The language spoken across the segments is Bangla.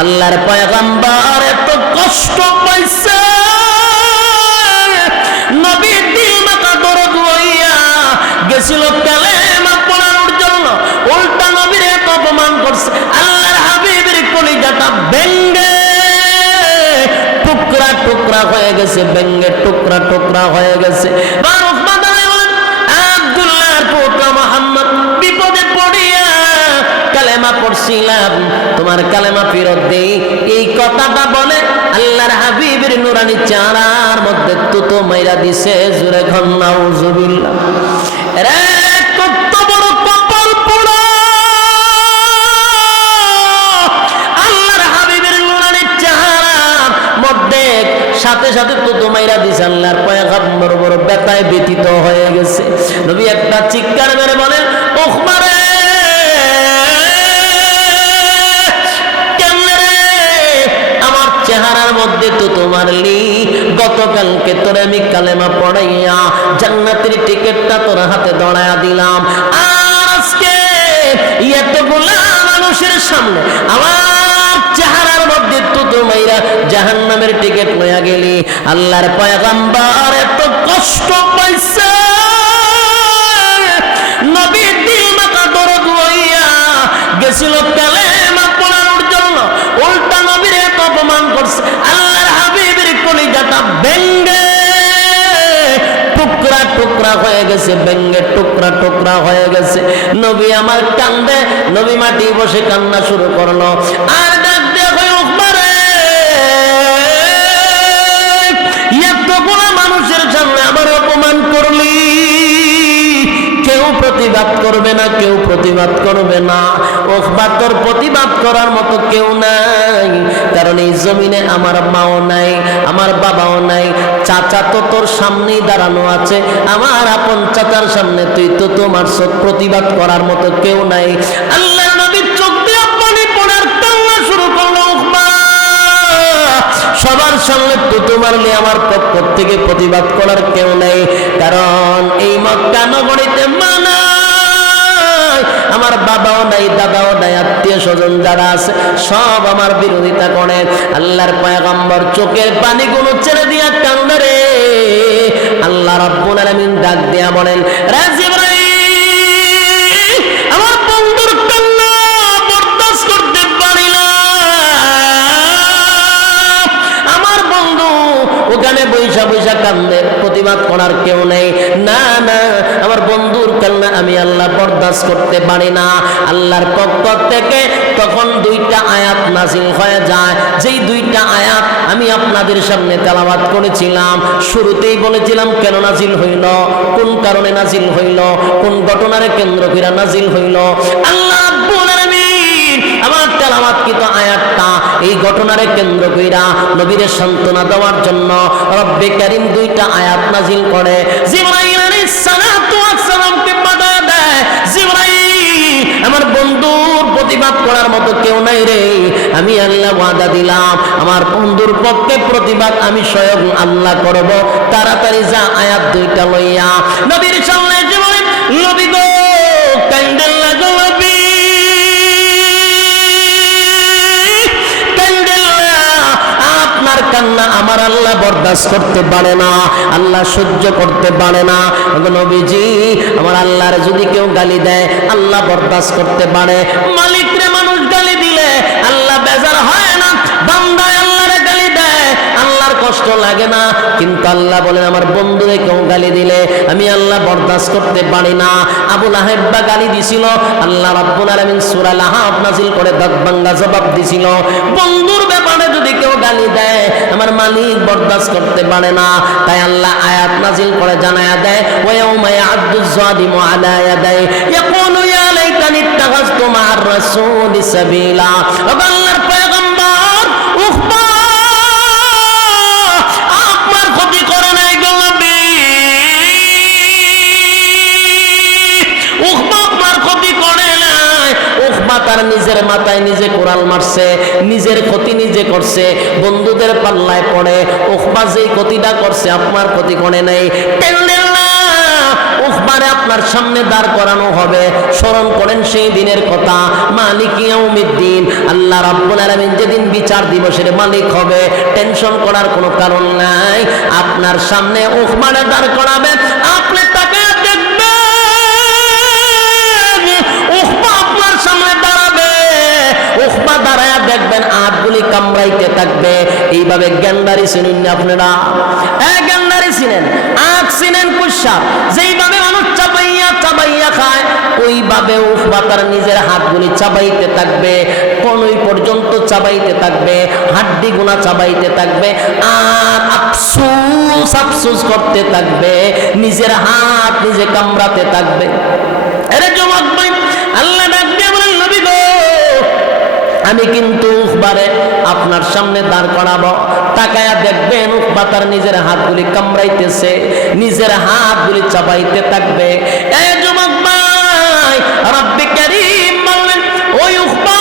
আল্লাহর পয়গম্বর এত কষ্ট পাইছে, নবী দিল মাথা দরদ হইয়া গেছিল কালেমা পড়ানোর জন্য, উল্টা নবীর এত অপমান করছে। আল্লাহর হাবিবের কলিজাটা ভেঙ্গে টুকরা টুকরা হয়ে গেছে, ভেঙ্গে টুকরা টুকরা হয়ে গেছে। আব্দুল্লাহর পুত্র মুহাম্মদ বিপদে পড়িয়া কালেমা পড়ছিলাম, তোমার কালেমা ফেরত দেই, এই কথাটা বলে আল্লাহর হাবিবের নুরানি চেহারার মধ্যে তুতো মাইরা দিছে। জোরে খান নাউজুবিল্লাহ। রে কত বড় কপাল পোড়া! আল্লাহর হাবিবের নুরানি চেহারার মধ্যে সাথে সাথে তুতো মাইরা দিছে। আল্লাহর পয়গম্বর বড় ব্যথায় ব্যথিত হয়ে গেছে। নবী একটা চিৎকার মেরে বলেন, উখমারে চেহারার মধ্যে তো তোমারলি, গতকালকে তোরে আমি কালেমা পড়াইয়া জান্নাতের টিকিটটা তোর হাতে ধরায়া দিলাম, আজকে এতগুলা মানুষের সামনে আমার চেহারার মধ্যে তো তোমাইরা জাহান্নামের টিকিট লইয়া গেলি। আল্লাহর পয়গম্বর এত কষ্ট পাইছে, নবী দিল মাথা দরদ হইয়া গেছিল কালেমা পড়ানোর জন্য, উল্টা নবীর এত অপমান করছে। আল্লাহর হাবিবের কলিজাটা ভেঙ্গে টুকরা টুকরা হয়ে গেছে, ভেঙ্গে টুকরা টুকরা হয়ে গেছে। নবী আমার কান্দে, নবী মাটি বসে কান্না শুরু করলো, আর ডাক দিয়ে কই, উখমারে এতগুলো মানুষের সামনে আমার অপমান করলি, কেউ প্রতিবাদ করবে না, কেউ প্রতিবাদ করবে না। উখবা, তোর প্রতিবাদ করার মতো কেউ নাই, কারণ এই জমিনে আমার মাও নাই, আমার বাবাও নাই, চাচা তো তোর সামনেই দাঁড়ানো আছে, আমার আপন চাচার সামনে তুই তো তোমার প্রতিবাদ করার মতো কেউ নাই। আল্লাহ নবী চোখ দিয়ে পানি পড়ার কান্না শুরু করলো, উখবা সবার সামনে তো তোমার নিয়ে আমার পক্ষ থেকে প্রতিবাদ করার কেউ নাই, কারণ এই মক্কা নগরীতে মানা আমার বাবাও নাই, দাদাও নাই, আত্মীয় স্বজন যারা আছে সব আমার বিরোধিতা করে। আল্লাহর পয়গম্বর চোখের পানিগুলো ছেড়ে দিয়া কান্দে রে। আল্লাহ রাব্বুল আলামিন ডাক দিয়া বলেন, রে জিবরাইল, আমার বন্ধুর কান্না বরদাস্ত করতে পারি না, আমার বন্ধু ওখানে বৈশা বৈশা কান্দে, প্রতিবাদ করার কেউ নেই, না না আমার বন্ধুর কান্না আমি আল্লাহ বরদাস্ত করতে পারি না। আল্লাহর পক্ষ থেকে তখন দুইটা আয়াত নাজিল হয়ে যায়, যেই দুইটা আয়াত আমি আপনাদের সামনে তেলাওয়াত করেছিলাম। শুরুতেই বলেছিলাম কেন নাজিল হইল, কোন কারণে নাজিল হইল, কোন ঘটনারে কেন্দ্র করে নাজিল হইল। আল্লাহ রাব্বুল আলামিন আমার তেলাওয়াতকৃত আয়াতটা এই ঘটনারে কেন্দ্র কইরা নবীর সান্ত্বনা দেওয়ার জন্য রব্বে কারীম দুইটা আয়াত নাজিল করে। জিবরাইল আলাইহিস সালাতু ওয়াস সালামকে পাঠায় দেয়, জিবরাইল আমার বন্ধুর প্রতিবাদ করার মতো কেউ নাই রে, আমি আল্লাহ ওয়াদা দিলাম আমার বন্ধুর পক্ষে প্রতিবাদ আমি স্বয়ং আল্লাহ করব, তাড়াতাড়ি যা আয়াত দুইটা লইয়া। নবীর সামনে এসে বলেন, নবী গো কান্দেন না গো নবী, আপনার কান্না আমার আল্লাহ বরদাস্ত করতে পারে না, আল্লাহ সহ্য করতে পারে না। নবীজি আমার আল্লাহর যদি কেউ গালি দেয় আল্লাহ বরদাস্ত করতে পারে, মালিকরে মানুষ গালি দিলে আল্লাহ বেজার হয় না, বান্দায় আল্লাহরে গালি দেয় আল্লাহর কষ্ট লাগে না, কিন্তু আল্লাহ বলেন আমার বন্ধুরে কেউ গালি দিলে আমি আল্লাহ বরদাস্ত করতে পারি না। আবু লাহাব গালি দিছিল, আল্লাহ রাব্বুল আলামিন সূরা লাহাব নাজিল করে দাঁত ভাঙা জবাব দিছিল, বন্ধুর ব্যাপারে যদি কেউ গালি দেয় আমার মালিক বরদাস্ত করতে পারে না। তাই আল্লাহ আয়াত নাজিল করে জানায়া দেয়, ওয়া ইয়াউমা ইয়া'আদ্দুয যালিমু আলা ইয়াদাই ইয়াকুলু ইয়া লাইতানি ইত্তাখাযতু মা'আর রাসূলি সাবিলা। আল্লাহর পয়গম্বর উখবা আপনার ক্ষতি করে নাই গো নবী, উখবা আপনার ক্ষতি করে নাই। উখবা তার নিজের মাথায় নিজে কোরাল মারছে, নিজের ক্ষতি নিজে করছে, বন্ধুদের পাল্লায় পড়ে উখবা যেই ক্ষতিটা করছে আপনার ক্ষতি করে নাই। উখবা উখবারে আপনার সামনে দাঁড় করানো হবে। স্মরণ করেন সেই দিনের কথা, মালিক ইয়াউমিদ্দিন, আল্লাহ রাব্বুল আলামিন যেদিন বিচার দিবসের মালিক হবে, টেনশন করার কোনো কারণ নাই। আপনার সামনে উখবারে দাঁড় করাবেন, আপনি তাকে দেখবেন, উখবা আপনার সামনে দাঁড়াবে, উখবা দাঁড়ায়া দেখবেন হাতগুলি কামড়াইতে থাকবে। এইভাবে গ্যান্ডারি চিনেন না আপনারা? গ্যান্ডারি চিনেন, আখ চিনেন, কুসাব, যেইভাবে মানুষ চাবাইয়া চাবাইয়া খায়, ওইভাবে উখবা তার নিজের হাতগুলি চাবাইতে থাকবে, কনুই পর্যন্ত চাবাইতে থাকবে, হাড্ডি গুনা চাবাইতে থাকবে, আর আফসোস আফসোস করতে থাকবে, নিজের হাত নিজে কামড়াতে থাকবে। আরে যুবক ভাই, আল্লাহ ডাক দিয়ে বলেন, নবী গো, আমি কিন্তু উখবারে আপনার সামনে দাঁড় করাবো, তাকায়া দেখবেন উখবা তার নিজের হাতগুলি কামড়াইতেছে, নিজের হাতগুলি চাবাইতে থাকবে। এ যুবক ভাই, রব্বে কারীম বললেন, ওই উখবা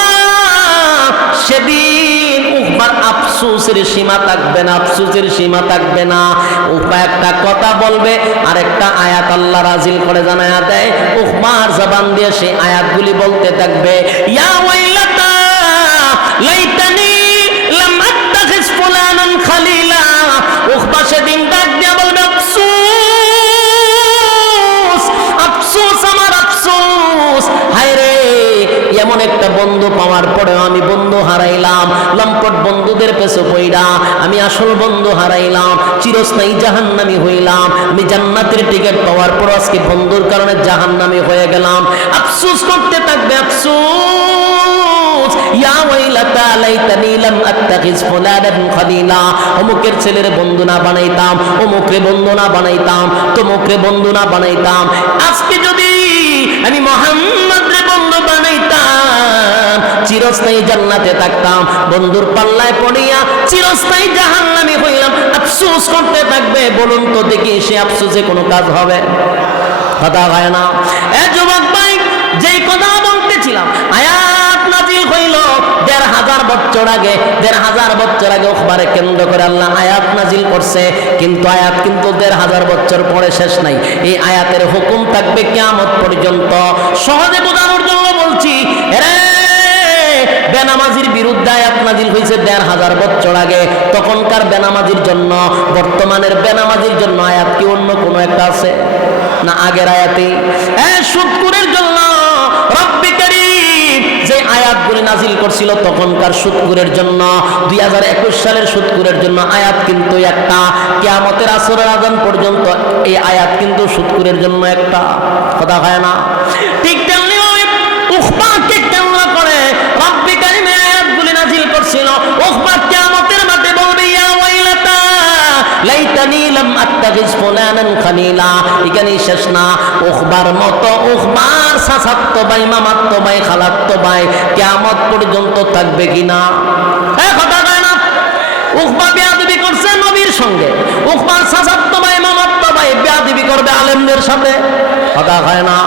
সেদিন উখবার আফসোসের সীমা থাকবে না, আফসোসের সীমা থাকবে না। উখবা একটা কথা বলবে, আর একটা আয়াত আল্লাহ নাযিল করে জানায়া দেয়, উখবার জবান দিয়ে সেই আয়াতগুলি বলতে থাকবে, ইয়া ওয়াইলাতা লাইতানি লাম আত্তাখিজ ফুলানান খালিলা। উখবা সেদিন ডাক দিয়া বলবে, আফসোস আফসোস, আমার আফসোস, হায় রে, এমন একটা বন্ধু পাওয়ার পরেও আমি বন্ধু হারাইলাম, লম্পট বন্ধুদের পেছনে পইড়া আমি আসল বন্ধু হারাইলাম, চিরস্থায়ী জাহান্নামী হইলাম। আমি জান্নাতের টিকিট পাওয়ার পর আজকে বন্ধুর কারণে জাহান্নামী হয়ে গেলাম। আফসোস করতে থাকবে, আফসোস, ইয়া ওয়াইলাতা লাইতানি লাম আত্তাখিজ ফুলানান খালিলা। অমুকের ছেলের বন্ধু না বানাইতাম, অমুকরে বন্ধু না বানাইতাম, তমুকরে বন্ধু না বানাইতাম, আজকে যদি আমি মুহাম্মদরে বন্ধু বানাইতাম, চিরস্থায়ী জান্নাতে থাকতাম, বন্ধুর পাল্লায় পড়িয়া চিরস্থায়ী জাহান্নামী হইলাম। আফসোস করতে থাকবে। বলুন তো দেখি, সে আফসোসে কোনো কাজ হবে? কথা হয় না। এ যুবক ভাই, যেই কথা বলতেছিলাম, আয়াত নাযিল হইল ১৫০০ বছর আগে, ১৫০০ বছর আগে উখবারে কেন্দ্র করে আল্লাহ আয়াত নাযিল করছে, কিন্তু আয়াত কিন্তু ১৫০০ বছর পরে শেষ নাই। এই আয়াতের হুকুম থাকবে কিয়ামত পর্যন্ত। সহজে বোঝানোর জন্য বলছি, রে বেনামাজির বিরুদ্ধে আয়াত নাযিল হয়েছে ১৫০০ বছর আগে, তখনকার বেনামাজির জন্য, বর্তমানের বেনামাজির জন্য আয়াত কি অন্য কোনো একটা আছে না? আগের আয়াতে সুদখোরের জন্য রব্বে কারীম যে আয়াতগুলি নাযিল করছিল তখনকার সুদখোরের জন্য, ২০২১ সালের সুদখোরের জন্য আয়াত কিন্তু একটা, কিয়ামতের আসরের আযান পর্যন্ত এই আয়াত কিন্তু সুদখোরের জন্য একটা। কথা হয় না? ঠিক তেমনি উখবাকে কেন্দ্র করে রব্বে কারীম আয়াতগুলি নাযিল করছিল। উখবা কিয়ামতের মাঠে বলবে, ইয়া ওয়াইলাতা লাইতানি লাম আত্তাখিজ ফুলানান খালিলা। এখানেই শেষ না, উখবার মতো উখবার চাচাতো ভাই, মামাতো ভাই, খালাতো ভাই কিয়ামত পর্যন্ত থাকবে কিনা? কথা কয় না? উখবা বেয়াদবি করছে নবীর সঙ্গে, উখবার চাচাতো ভাই, মামাতো ভাই বেয়াদবি করবে আলেমদের সাথে। কথা হয় না?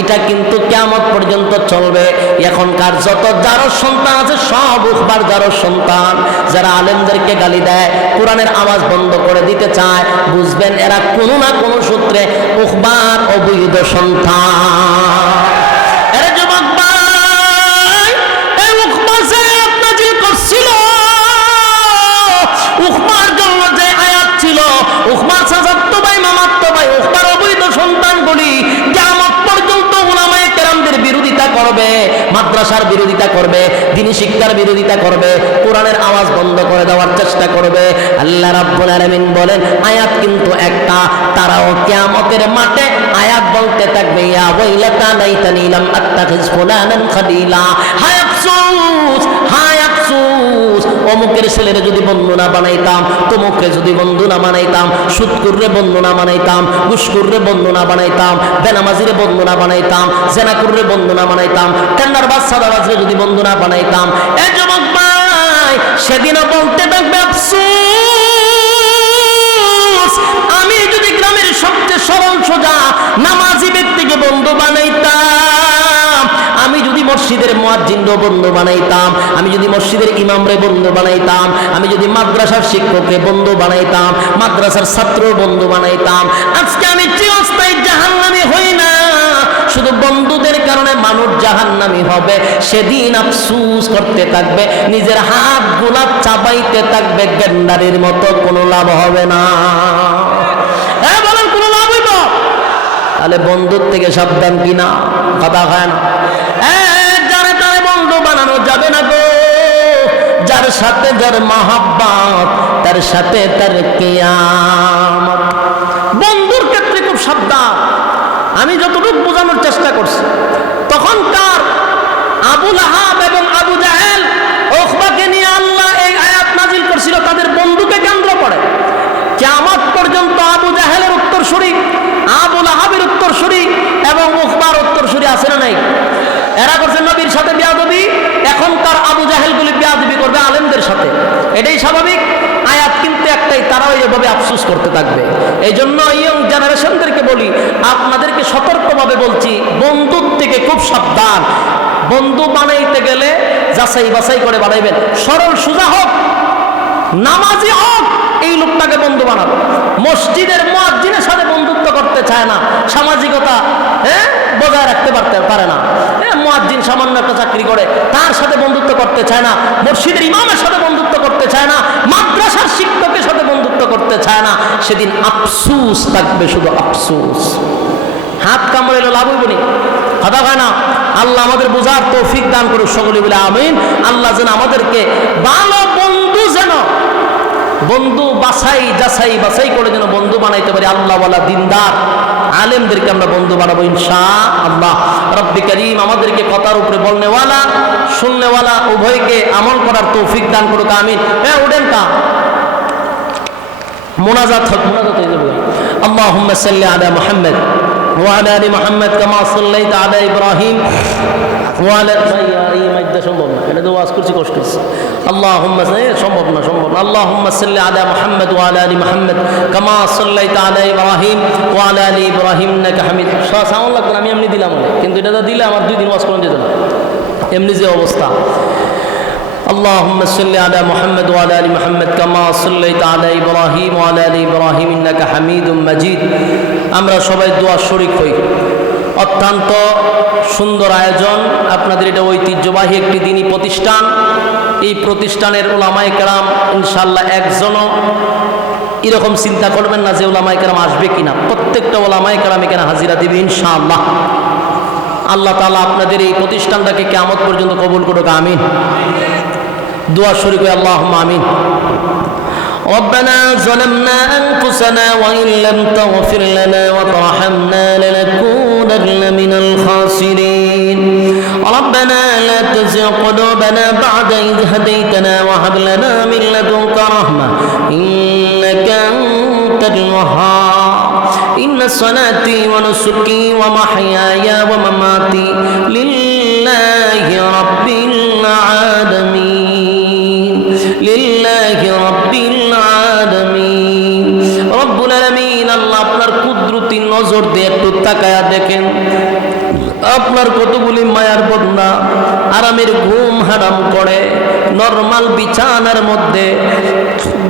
এটা কিন্তু কিয়ামত পর্যন্ত চলবে। এখনকার যত জারজ সন্তান আছে সব উখবার জারজ সন্তান। যারা আলেমদেরকে গালি দেয়, কোরআনের আওয়াজ বন্ধ করে দিতে চায়, বুঝবেন এরা কোনো না কোনো সূত্রে উখবার অবৈধ সন্তান। আরে যুবক ভাই, এই উখবা যে আয়াত নাযিল করছিল, উখবার জন্য যে আয়াত ছিল, উখবার চাচাতো ভাই, মামাতো ভাই, উখবার অবৈধ সন্তানগুলি কিয়ামত পর্যন্ত উলামায়ে কেরামদের বিরোধিতা করবে, মাদ্রাসার বিরোধিতা করবে, দ্বীনি শিক্ষার বিরোধিতা করবে, কোরআনের আওয়াজ বন্ধ করে দেওয়ার চেষ্টা করবে। আল্লাহ রাব্বুল আলামিন বলেন, আয়াত কিন্তু একটা, তারাও কিয়ামতের মাঠে আয়াত বলতে থাকবে, ইয়া ওয়াইলাতা লাইতানি লাম আত্তাখিজ ফুলানান খালিলা। হায় আফসোস, হায় আফসোস, অমুকের ছেলেরে যদি বন্ধু না বানাইতাম, তমুকরে যদি বন্ধু না বানাইতাম, সুদখোররে বন্ধু না বানাইতাম, ঘুষখোররে বন্ধু না বানাইতাম, বেনামাজিরে বন্ধু না বানাইতাম, জেনাখোররে বন্ধু না বানাইতাম, টেন্ডারবাজ সাদাবাজরে যদি বন্ধু না বানাইতাম। এ যুবক ভাই, সেদিনও বলতে থাকবে আফসোস, আমি যদি গ্রামের সবচেয়ে সরল সোজা নামাজি ব্যক্তিকে বন্ধু বানাইতাম, আমি যদি মসজিদের মুয়াজ্জিনরে বন্ধু বানাইতাম, আমি যদি মসজিদের ইমামরে বন্ধু বানাইতাম, আমি যদি মাদ্রাসার শিক্ষকরে বন্ধু বানাইতাম, মাদ্রাসার ছাত্র বন্ধু বানাইতাম, আজকে আমি চিরস্থায়ী জাহান্নামী শুধু বন্ধুদের কারণে মানুষ জাহান্নামী হবে, সেদিন আফসোস করতে থাকবে, নিজের হাত গোলাপ চাবাইতে থাকবে, গেন্ডারির মতো কোনো লাভ হবে না। হ্যাঁ বলেন, কোনো লাভ হইব? তাহলে বন্ধুর থেকে সাবধান কিনা? কথা হয় না। যারে তারে বন্ধু বানানো যাবে না গো। যার সাথে যার মহব্বত, তার সাথে তার কিয়ামত। বন্ধুর ক্ষেত্রে খুব সাবধান। আমি যতটুকু বোঝানোর চেষ্টা করছি, তখনকার আবু লাহাব এবং আবু জাহেল, উকবাকে নিয়ে আল্লাহ এই আয়াত নাজিল করছিল তাদের বন্ধুকে কেন্দ্র করে। কিয়ামত পর্যন্ত আবু জাহেলের উত্তরসূরি, আবু লাহাবের উত্তরসূরি এবং উকবার উত্তরসূরি আছে না নাই? এরা করছে নবীর সাথে বিয়াদবি, এখনকার আবু জাহেলগুলি বিয়াদবি করবে আলেমদের সাথে। এটাই স্বাভাবিক। আয়াত কিন্তু একটাই, তারাও এইভাবে আফসোস করতে থাকবে। এই জন্য ইয়ং জেনারেশনদেরকে বলি, আপনাদেরকে সতর্কভাবে বলছি, বন্ধুর থেকে খুব সাবধান। বন্ধু বানাইতে গেলে যাচাই বাছাই করে বানাইবেন। সরল সোজা হোক, নামাজি হোক, এই লোকটাকে বন্ধু বানাবো। মসজিদের মুয়াজ্জিনের সাথে বন্ধুত্ব করতে চায় না, সামাজিকতা বজায় রাখতে পারে না। মুয়াজ্জিন সামান্য একটা চাকরি করে, তার সাথে বন্ধুত্ব করতে চায় না। মসজিদের ইমামের সাথে বন্ধুত্ব করতে চায় না, মাদ্রাসার শিক্ষকের সাথে বন্ধুত্ব করতে চায় না। সেদিন আফসোস থাকবে, শুধু আফসোস। হাত কামড়াইলে লাভ হইব নি? কথা হয় না। আল্লাহ আমাদের বোঝার তৌফিক দান করুক, সকলে বলে আমিন। আল্লাহ যেন আমাদেরকে ভালো বন্ধু, যেন বন্ধু যাচাই করে যেন বন্ধু বানাইতে পারি। আল্লাহওয়ালা দিনদার আলেমদেরকে আমরা বন্ধু বানাবো ইনশাআল্লাহ। রব্বি করিম আমাদেরকে কথার উপরে বলনেওয়ালা, শুননেওয়ালা উভয়কে আমল করার তৌফিক দান করুক, আমিন। উঠেন কা মোনাজাত হয়ে যাবে। আল্লাহুম্মা সাল্লি আলা মুহাম্মদ ওয়া আলা আলি মুহাম্মদ কামা সাল্লাইতা আলা ইব্রাহিম ওয়া আলা সম্ভব না, এটা তো ওয়াজ করছি, কষ্ট হচ্ছে। আল্লাহুম্মা সম্ভব না। আল্লাহুম্মা সাল্লি আলা মুহাম্মদ ওয়া আলা আলি মুহাম্মদ কামা সাল্লাইতা আলা ইব্রাহিম ওয়া আলা আলি ইব্রাহিম ইন্নাকা হামিদ। সাউন্ড লাগবে না, আমি এমনি দিলাম, কিন্তু এটা দিলে আমার 2 দিন ওয়াজ করা যেত না, এমনি যে অবস্থা। اللهم صل على محمد وعلى ال محمد كما صليت على ابراهيم وعلى ال ابراهيم انك حميد مجيد। আমরা সবাই দোয়া শরীক হই। অত্যন্ত সুন্দর আয়োজন আপনাদের। এটা ঐতিহ্যবাহী একটি দ্বীনি প্রতিষ্ঠান। এই প্রতিষ্ঠানের উলামায়ে কেরাম ইনশাআল্লাহ একজনও এরকম চিন্তা করবেন না যে উলামায়ে কেরাম আসবে কিনা। প্রত্যেকটা উলামায়ে কেরাম এখানে হাজিরা দিবে ইনশাআল্লাহ। আল্লাহ তাআলা আপনাদের এই প্রতিষ্ঠানটাকে কিয়ামত পর্যন্ত কবুল করুক, আমিন। দোয়া শরীক হই, আল্লাহুম্মা আমিন। ربنا ظلمنا أنفسنا وإن لم تغفر لنا وترحمنا لنكونن من الخاسرين ربنا لا تزغ قلوبنا بعد إذ هديتنا وهب لنا من لدنك رحمة إنك أنت الوهاب إن صلاتي ونسكي ومحياي ومماتي لله رب العالمين لله رب العالمين রব্বুল আলামিন। আল্লাহ আপনার কুদরতি নজর দিয়ে একটু তাকায়া দেখেন, আপনার কতগুলি মায়ার বন্যা আরামের ঘুম হারাম করে নরমাল বিছানার মধ্যে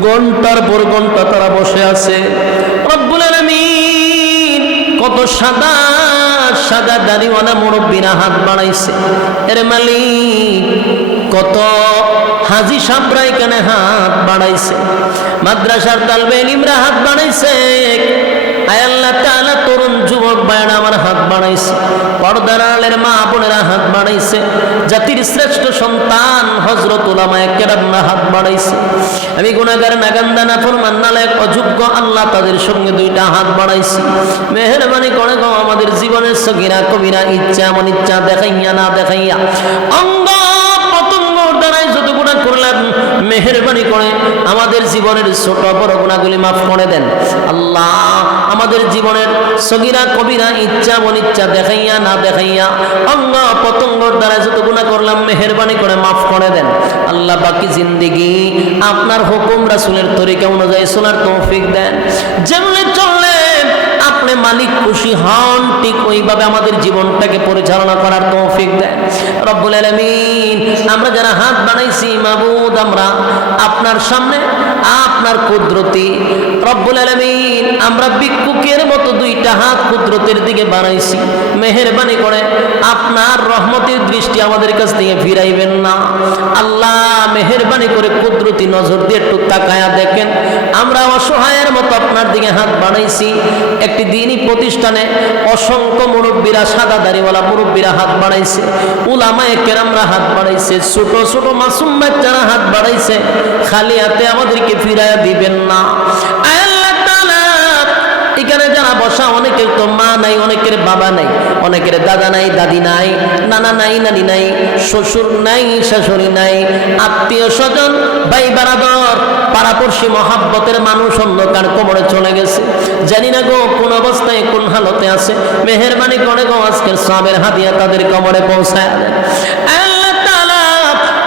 ঘন্টার পর ঘন্টা তারা বসে আছে। রব্বুল আলামিন কত সাদা সাদা দাড়িওয়ালা মুরব্বিরা হাত বাড়াইছে, এর মালিক কত হাজি সাহেবরা এখানে হাত বাড়াইছে, মাদ্রাসার তালবে ইলমরা হাত বাড়াইছে। আয় আল্লাহ তাআলা তরুণ যুবক ভাইরা আমার হাত বাড়াইছে, পর্দার আড়ালের মা বোনেরা হাত বাড়াইছে, জাতির শ্রেষ্ঠ সন্তান হযরত উলামায়ে কেরামরা হাত বাড়াইছে। আমি গুনাহগার নাগান্দা নাফরমান নালায়েক অযোগ্য আল্লাহ তাদের সঙ্গে 2টা হাত বাড়াইছি। মেহেরবানি করে গো আমাদের জীবনের সগীরা কবিরা ইচ্ছা অনিচ্ছা দেখাইয়া না দেখাইয়া অঙ্গ পতঙ্গ দ্বারাই যত গুনাহ করলাম মেহেরবানি করে আমাদের জীবনের ছোট বড় গুনাহগুলি মাফ করে দেন আল্লাহ। আমাদের জীবনের সগীরা কবিরা ইচ্ছা অনিচ্ছা দেখাইয়া না দেখাইয়া অঙ্গ পতঙ্গর দ্বারা যত গুনাহ করলাম মেহেরবানি করে মাফ করে দেন আল্লাহ। বাকি জিন্দেগি আপনার হুকুম রাসূলের তরিকা অনুযায়ী চলার তৌফিক দেন। যেমন চললে আপনি মালিক খুশি হন, ঠিক ওইভাবে আমাদের জীবনটাকে পরিচালনা করার তৌফিক দেন রব্বুল আলামিন। আমরা যারা হাত বানাইছি মাবুদ, আমরা আপনার সামনে আপনার কুদরতি রব্বুল আলামিন। আমরা ভিক্ষুকের মতো দুইটা হাত কুদরতের দিকে বাড়াইছি, মেহেরবানি করে আপনার রহমতের দৃষ্টি আমাদের কাছ থেকে ফিরাইবেন না আল্লাহ। মেহেরবানি করে কুদরতি নজর দিয়ে একটু তাকায়া দেখেন, আমরা অসহায়ের মতো আপনার দিকে হাত বাড়াইছি। একটি দিনই প্রতিষ্ঠানে অসংখ্য মুরব্বীরা, সাদা দাড়িওয়ালা মুরব্বীরা হাত বাড়াইছে, উলামায়ে কেরামরা হাত বাড়াইছে, ছোট ছোট মাসুম বাচ্চারা হাত বাড়াইছে। খালি হাতে আমাদেরকে ফিরাইয়া দিবেন না আল্লাহ তাআলা। এখানে যারা বসা, অনেকের তো মা নাই, অনেকের বাবা নাই, অনেকের দাদা নাই, দাদি নাই, নানা নাই, নানি নাই, শ্বশুর নাই, শাশুড়ি নাই, আত্মীয় স্বজন, ভাই বারাদর, পাড়াপড়শি, মহাব্বতের মানুষ অন্ধকার কবরে চলে গেছে। জানি না গো কোন অবস্থায় কোন হালতে আছে। মেহেরবানি করে গো আজকের সওয়াবের হাদিয়া তাদের কবরে পৌঁছায় দেন আল্লাহ তাআলা।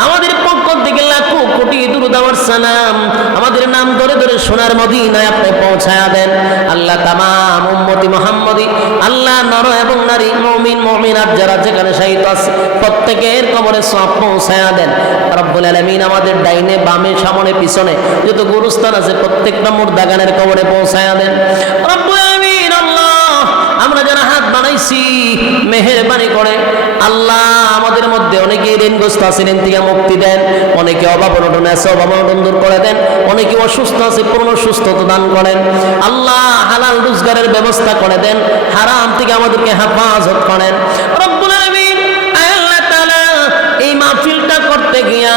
আমাদের পক্ষ থেকে লাখো কোটি দুরূদ ওয়া সালাম আমাদের নাম ধরে ধরে সোনার মদিনায় আপনি পৌঁছায়া দেন আল্লাহ। তামাম উম্মতি মুহাম্মদী আল্লাহ, নর এবং নারী, মুমিন মুমিনাত যারা যেখানে শায়িত আছে প্রত্যেকের কবরে সওয়াব পৌঁছায়া দেন রব্বুল আলামিন। আমাদের ডাইনে বামে সামনে পিছনে যত গুরুস্থান আছে প্রত্যেকটা মুর্দাগানের কবরে পৌঁছায়া দেন রব্বুল আলামিন। আল্লাহ, আমরা যারা হাত বানাইছি মেহেরবানি করে আল্লাহ, আমাদের মধ্যে অনেকেই ঋণগ্রস্ত আছে, ঋণ থেকে মুক্তি দেন। অনেকে অভাব অনটনে আছে, অভাব অনটন দূর করে দেন। অনেকে অসুস্থ আছে, পূর্ণ সুস্থতা দান করেন আল্লাহ। হালাল রোজগারের ব্যবস্থা করে দেন, হারাম থেকে আমাদেরকে হেফাজত করেন রব্বুল আলামিন। আল্লাহ তাআলা, এই মাহফিলটা করতে গিয়া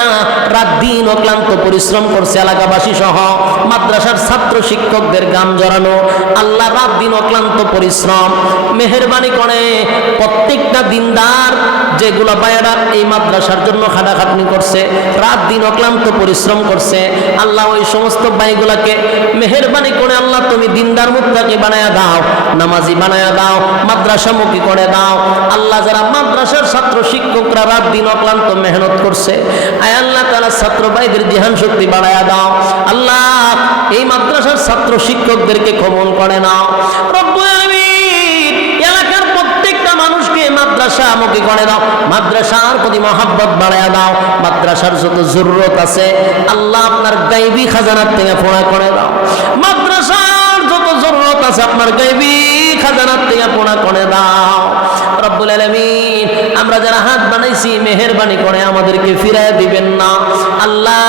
রাত দিন অক্লান্ত পরিশ্রম করছে এলাকাবাসী সহ মাদ্রাসার ছাত্র শিক্ষকদের গাম জড়ানো আল্লাহ, রাত দিন অক্লান্ত পরিশ্রম। মেহেরবানি করে প্রত্যেকটা দিনদার যেগুলো বায়রা এই মাদ্রাসার জন্য খাটাখাটনি করছে, রাত দিন অক্লান্ত পরিশ্রম করছে আল্লাহ, ওই সমস্ত ভাইগুলাকে মেহেরবানি করে আল্লাহ তুমি দিনদার মুত্তাকি বানায়া দাও, নামাজি বানায়া দাও, মাদ্রাসামুখী করে দাও আল্লাহ। যারা মাদ্রাসার ছাত্র শিক্ষকরা রাত দিন অক্লান্ত মেহনত করছে, আয় আল্লাহ তাআলা ছাত্র ভাইদের জিহান শক্তি বাড়ায়া দাও আল্লাহ। এই মাদ্রাসার ছাত্র শিক্ষকদেরকে কবুল করে নাও রব্বুল আলামিন। এলাকার প্রত্যেকটা মানুষকে মাদ্রাসামুখী করে দাও, মাদ্রাসার প্রতি মহব্বত বাড়ায়া দাও। মাদ্রাসার যত জরুরত আছে আল্লাহ আপনার গায়বী খাজানার থেকে পূরণ করে দাও। মাদ্রাসার যত জরুরত আছে আপনার গায়বী খাজানার থেকে পূরণ করে দাও রব্বুল আলামিন। আমরা যারা হাত বানাইছি মেহেরবানি করে আমাদেরকে ফিরায় দিবেন না আল্লাহ।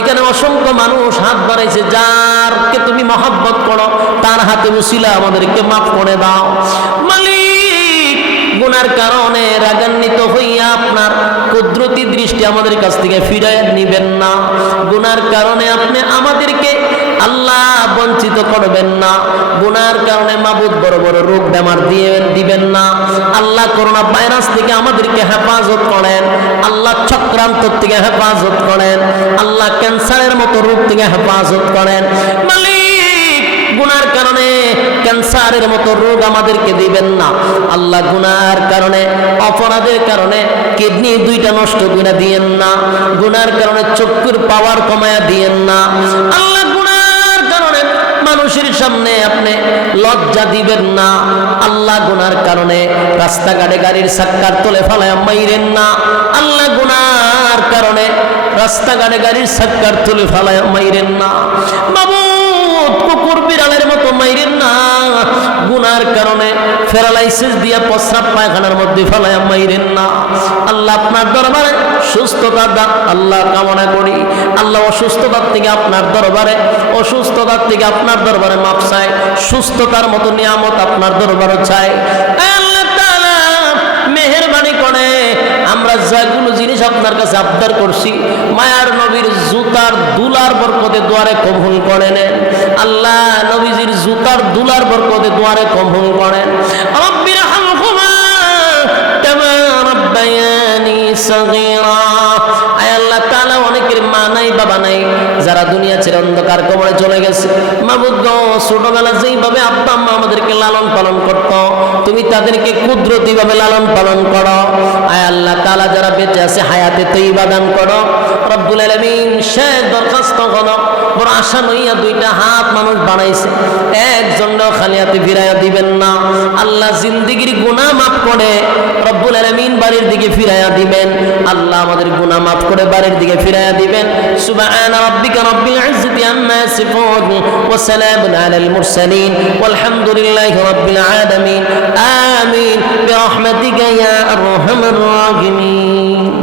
এখানে অসংখ্য মানুষ হাত বানাইছে, যারকে তুমি মহব্বত করো তার হাতে উসিলা আমাদেরকে মাফ করে দাও মালিক। গুনার কারণে রাগান্বিত হইয়া আপনার কুদরতি দৃষ্টি আমাদের কাছ থেকে ফিরায় নিবেন না। গুনার কারণে আপনি আমাদেরকে আল্লাহ বঞ্চিত করবেন না। গুনার কারণে মাবুদ বড় বড় রোগ বেমার দিবেন না আল্লাহ। করোনা ভাইরাস থেকে আমাদেরকে হেফাজত করেন আল্লাহ, চক্রান্ত থেকে হেফাজত করেন আল্লাহ, ক্যান্সারের মতো রোগ থেকে হেফাজত করেন মালিক। গুনার কারণে ক্যান্সারের মতো রোগ আমাদেরকে দিবেন না আল্লাহ। গুনার কারণে, অপরাধের কারণে কিডনি দুইটা নষ্ট করে দিয়েন না। গুনার কারণে চক্ষুর পাওয়ার কমায়া দিয়েন না আল্লাহ। মানুষের সামনে আপনি লজ্জা দিবেন না আল্লাহ। গুনার কারণে রাস্তাঘাটে গাড়ির সাক্কার তোলে ফেলায় মাইরেন না আল্লাহ। গুনার কারণে রাস্তাঘাটে গাড়ির সাক্কার তুলে ফেলায় মাইরেন না মাবুদ। কুকুর বিড়ালের মতো মাইরেন না। গুনার কারণে প্যারালাইসিস দিয়া প্রস্রাব পায়খানার মধ্যে ফেলায় মাইরেন না আল্লাহ। আপনার দরবারে সুস্থতা দান আল্লাহ কামনা করি আল্লাহ। অসুস্থতার থেকে আপনার দরবারে, অসুস্থতার থেকে আপনার দরবারে মাপ চাই। সুস্থতার মতো নিয়ামত আপনার দরবারে চাই আল্লাহ তাআলা। মেহেরবানি করে আমরা যেগুলো জিনিস আপনার কাছে আবদার করছি মায়ার নবীর জুতার দুলার বরকতে দুয়ারে কবুল করে নেন আল্লাহ। নবীজির জুতার দুলার বরকতে দুয়ারে কবুল করেন। রব্বির হামহুমা কামা রাব্বায়ানি সগীরা। আয় আল্লাহ তাআলা, অনেকের মা নাই বাবা নাই, যারা দুনিয়া ছেড়ে অন্ধকার কবরে চলে গেছে মাবুদ গো, ছোটবেলা যেইভাবে আব্বা আম্মা আমাদেরকে লালন পালন করতো তুমি তাদেরকে কুদরতি ভাবে লালন পালন করো। আয় আল্লাহ তাআলা, যারা বেঁচে আছে হায়াতে তৈবা দান করো রব্বুল আলামিন। শেষ দরখাস্ত হলো, বড় আশা নইয়া দুইটা হাত মানুষ বানাইছে, একজনও খালি হাতে ফিরাইয়া দিবেন না আল্লাহ। জিন্দেগির গুনাহ মাফ করে রব্বুল আলামিন বাড়ির দিকে ফিরাইয়া দিবেন আল্লাহ। আমাদের গুনাহ মাফ করে বাড়ির দিকে ফিরাইয়া দিবেন। দিবেন। সুবহানা রাব্বিকা রাব্বিল ইজ্জাতি আম্মা ইয়াসিফুন ওয়া সালামুন আলাল মুরসালিন ওয়ালহামদুলিল্লাহি রাব্বিল আলামিন। আমিন বিরহমাতিকা ইয়া আরহামার রাহিমিন।